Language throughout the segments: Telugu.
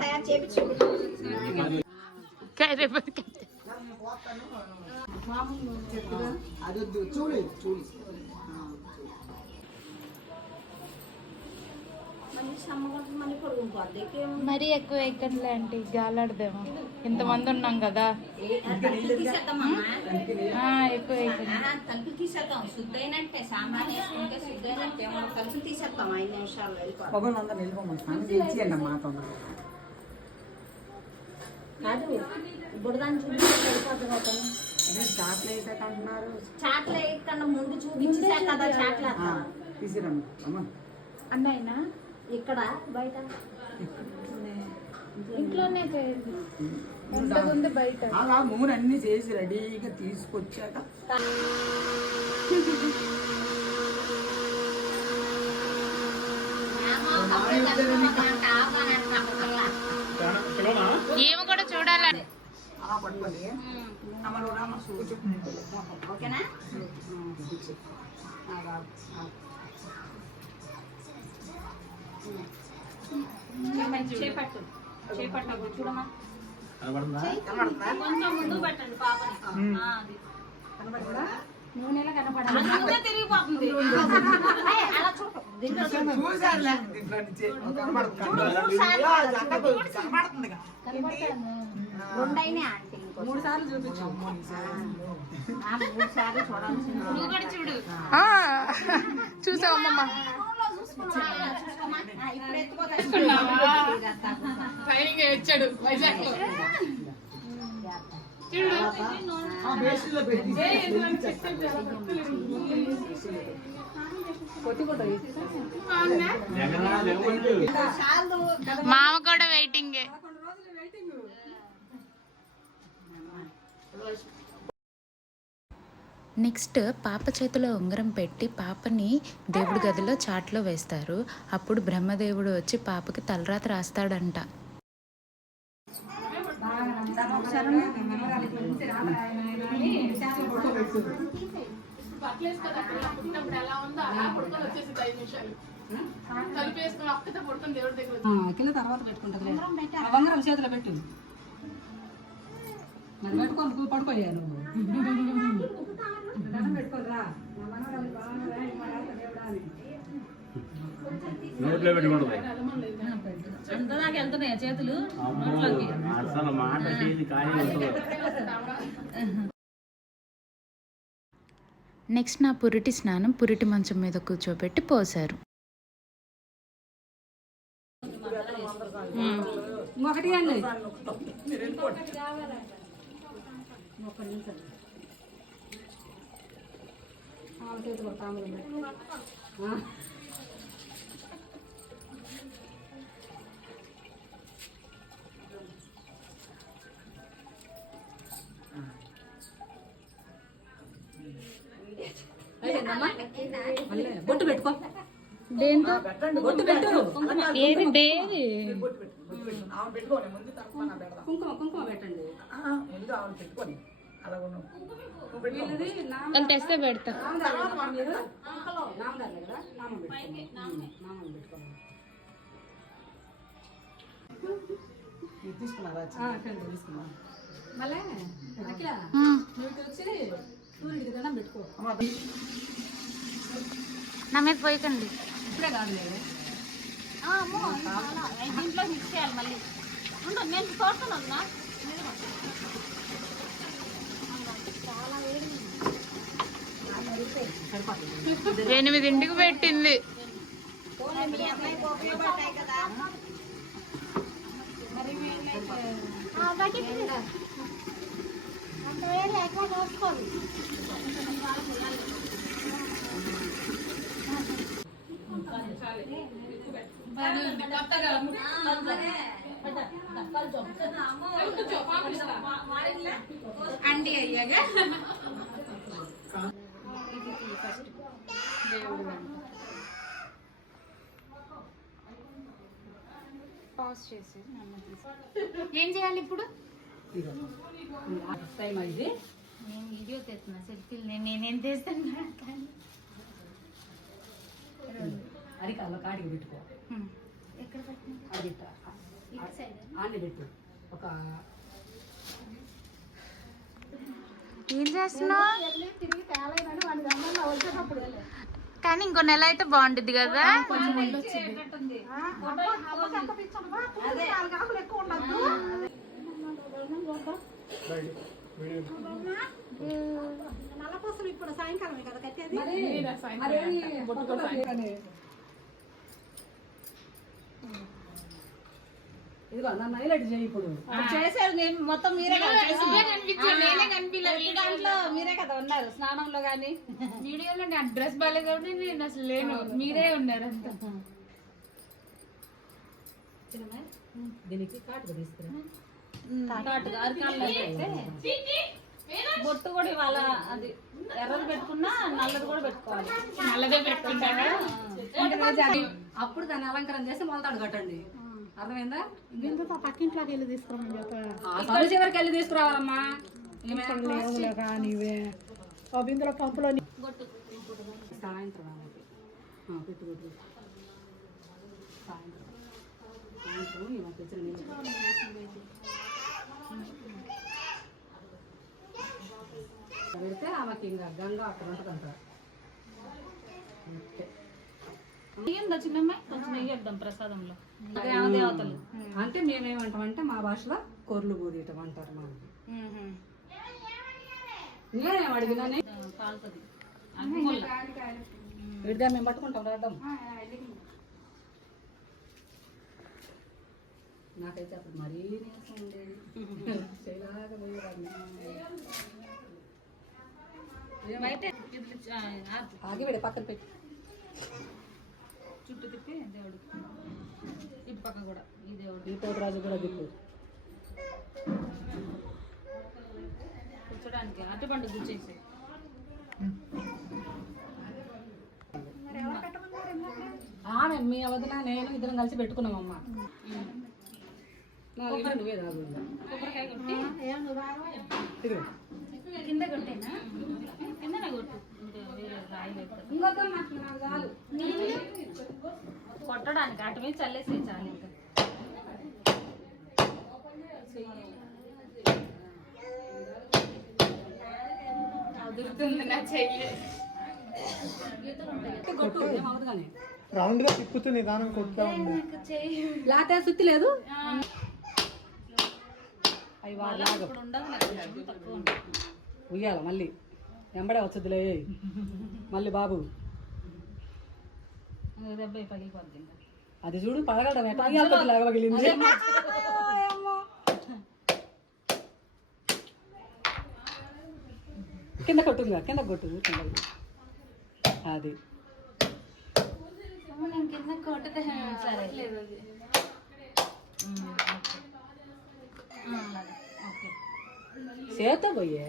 తయారు చేయించు మరీ ఎక్కువ ఎక్కడలే అంటే గాలాడదేమో ఇంతమంది ఉన్నాం కదా ఎక్కువ తలుపు తీసేద్దాం శుద్ధ అయినట్టే సాంబార్ వేసుకుంటే శుద్ధ అయినట్టే తలుపు తీసేద్దాం 5 నిమిషాలు కాదు బుడదాన్ని చూపించి వెళ్ళిపోతుంది అతను చాట్లు వేసాకంటున్నారు చాట్లు వేయకన్నా ముందు చూపించేసా కదా చాట్ల అన్నయ్యనా ఇక్కడ బయట ఇంట్లోనే చేయండి ముందు బయట అలా మూడు అన్ని చేసి రెడీగా తీసుకొచ్చాక ఏమో కూడా చూడాలని అలా పట్టుకోండి ఓకేనా చేపట్టు చేపట్టు చూడమ్మా కొంచెం ముందు పెట్టండి పాపని నూనెలా కనపడాలి తిరిగిపోతుంది అలా రెండైనా ఆంటీ 3 సార్లు చూపించు 3 సార్లు చూడాల్సింది చూడు చూసావమ్మమ్మ వచ్చాడు వైజాగ్ లో మామ కూడా వెయిటింగ్. నెక్స్ట్ పాప చేతిలో ఉంగరం పెట్టి పాపని దేవుడి గదిలో చాట్లో వేస్తారు. అప్పుడు బ్రహ్మదేవుడు వచ్చి పాపకి తలరాత రాస్తాడంట. కింద తర్వాత పెట్టుకుంటుంది వంగరం చేతిలో పెట్టు మరి పెట్టుకొని పడుకోయాను పెట్టుకోరా నోట్లో పెట్టుకోండి అంత దాకా వెళ్తున్నాయా చేతులు అసలు మాట నెక్స్ట్ నా పురిటి స్నానం పురిటి మంచం మీద కూర్చోబెట్టి పోసారు. ఒకటి అండి బొట్టు పెట్టుకో బొట్టు పెట్టు ఏది బేది కుంకుమ కుంకుమ పెట్టండి వాళ్ళు తెస్తే పెడతా. మళ్ళీ వచ్చి సూర్యుడికి దండం పెట్టుకో. నా మీద పోయకండి. ఇప్పుడే కాదు దీంట్లో మిక్స్ చేయాలి మళ్ళీ నేను తోడుతున్నా చాలా వేడి 8ంటికి పెట్టింది. అంత వేడి ఎక్కువ చూసుకోండి. అండి అయ్యాగా పాజ్ చేసి ఏం చేయాలి ఇప్పుడు? ఇది నేను వీడియో తెస్తున్నా సెల్ఫీలు నేనేం చేస్తాను. అరికాళ్ళ కాడికి పెట్టుకో. ఎక్కడ పెట్టినా అది ఆన్ని పెట్టు ఒక ఏం చేస్తున్నావు? తిరిగి తేలైనని వాడి గమ్మల్లో వచ్చేటప్పుడు కానీ ఇంకో నెల అయితే బాగుంటుంది కదా. నల్లపూసలు ఇప్పుడు సాయంకాలమే కదా కట్టేది. ఇదిగో నన్ను హైలైట్ చేయి ఇప్పుడు. చేసేది నేను మొత్తం మీరే కదా దాంట్లో మీరే కదా ఉన్నారు స్నానంలో గాని వీడియోలో నా డ్రెస్ బాగాలేదు కాబట్టి నేను అసలు లేను, మీరే ఉన్నారు అంత. దీనికి కాటుకు తీసుకురా. బొట్టు కూడా ఇవాళ అది ఎర్రది పెట్టుకున్నా నల్లది కూడా పెట్టుకోవాలి. నల్లదే పెట్టుకుంటారా? అప్పుడు దాన్ని అలంకరణ చేసి మొలతాడు కట్టండి. అర్థమైందా? పక్కింట్లోకి వెళ్ళి తీసుకురామని చెప్పారు. సరు చివరికి వెళ్ళి తీసుకురావాలమ్మా. బిందులో పంపులో సాయంత్రం పెట్టు పెట్టు సాయంత్రం సాయంత్రం ఇలా తెచ్చిన పెడితే ఆమెకి ఇంకా గంగ అక్కడ ఉంటుందంట. చిన్నమ్మాయి కొంచెం నెయ్యొద్దాం ప్రసాదంలో దేవతలు. అంటే మేమేమంటామంటే మా భాషలో కొర్లు బూదియటం అంటారు. మా నేనేం అడిగినానే పాల్పది విడిగా మేము పట్టుకుంటాం రాద్దాం. నాకైతే అప్పుడు మరీ నీరసం ఉండేది. చేయలాగా పోయేవాడిని. ఆగి విడే పక్కన పెట్టి చుట్టూ తిప్పి దేవుడికి ఇటు పక్క కూడా ఈ దేవుడు ఈ పోతరాజు కూడా దిక్కు కూర్చోడానికి అటుపండు గుచ్చేసి ఆమె మీ వదిన నేను ఇద్దరం కలిసి పెట్టుకున్నామమ్మా. నువ్వే తాగు. కొబ్బరికాయ కొట్టి ఇదిగో కింద కొట్టేనా కిందనే కొట్టు ఇంకా వేరే రాయి పెట్టు. ఇంకొద్దమ్మా, నాకు చాలు. కొట్టడానికి అటు మీద చల్లేసి చాలు ఇంకా అదురుతుంది నా చెయ్యి. కొట్టు ఏమవుతుంది కానీ రౌండ్ గా తిప్పుతూ నిదానం కొట్టుతా ఉంది. లేకపోతే సుత్తి లేదు. అవి వాళ్ళలాగా ఇప్పుడు ఉండదు నాకు తక్కువ ఉంటుంది. ఉయ్యాల మళ్ళీ వెంబడే వచ్చుద్దిలే మళ్ళీ బాబు. దెబ్బ పగిలిపోద్ది ఇంకా. అది చూడు పగలడం ఎట్లా పగిలింది. కింద కొట్టుందిగా, కింద కొట్టు కింద. అది నేను కింద కొట్టితే సరే ఓకే చేత పోయే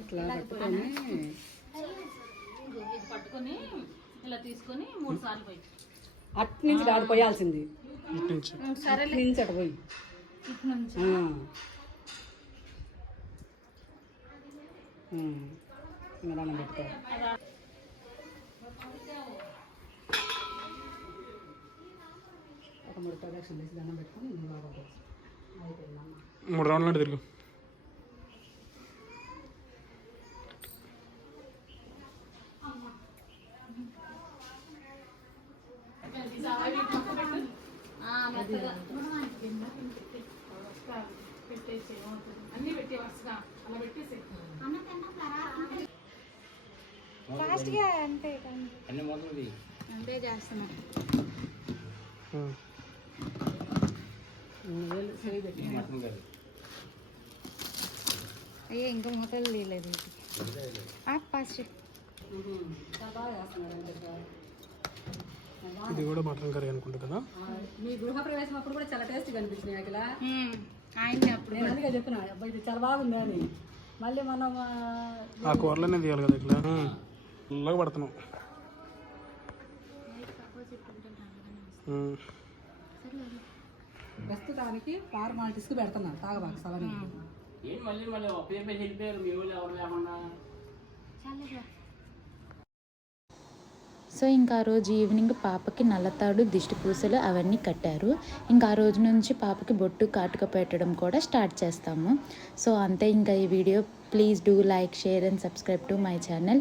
ఇట్లా పట్టుకొని ఇది పట్టుకొని ఇలా తీసుకొని 3 సార్లు పోయి అటు నుంచి కాదు పోయాల్సింది. సరే అటు నుంచి అటు పోయి ఇటు నుంచి ఇంకా దండం పెట్టుకో. ఒక 3 ప్రదక్షిణలు వేసి దండం పెట్టుకొని నువ్వు బాగా అయిపోయిందమ్మా. 3 రౌండ్లు అంటే తిరుగు. మెత్తగా లాస్ట్గా అంతే అన్ని మొదలు అంతే చేస్తున్నా. మటన్ కర్రీ అయ్యే ఇంకా మూతలు తీయలేదు. ఫాస్ట్ చాలా బాగా చేస్తున్నారంటే సార్. ఇది కూడా మటన్ కర్రీ అనుకుంటా కదా. మీ గృహప్రవేశం అప్పుడు కూడా చాలా టేస్ట్గా అనిపించినాయి అఖిల. ఆయన అప్పుడు నేను అందుకే చెప్పిన అబ్బాయి ఇది చాలా బాగుంది అని. మళ్ళీ మనం ఆ కూరలోనే తీయాలి కదా ఇట్లా. ఫుల్గా పడుతున్నాం. ప్రస్తుతానికి ఫార్మాలిటీస్కి పెడుతున్నాను తాగబాకు సలని. ఏం మళ్ళీ మళ్ళీ ఒకే వెళ్ళిపోయారు మీ ఊళ్ళో ఎవరు లేకుండా. సో ఇంకా ఆ రోజు ఈవినింగ్ పాపకి నల్లతాడు దిష్టి పూసలు అవన్నీ కట్టారు. ఇంకా ఆ రోజు నుంచి పాపకి బొట్టు కాటుక పెట్టడం కూడా స్టార్ట్ చేస్తాము. సో అంతే ఇంకా ఈ video. Please do like, share and subscribe to my channel.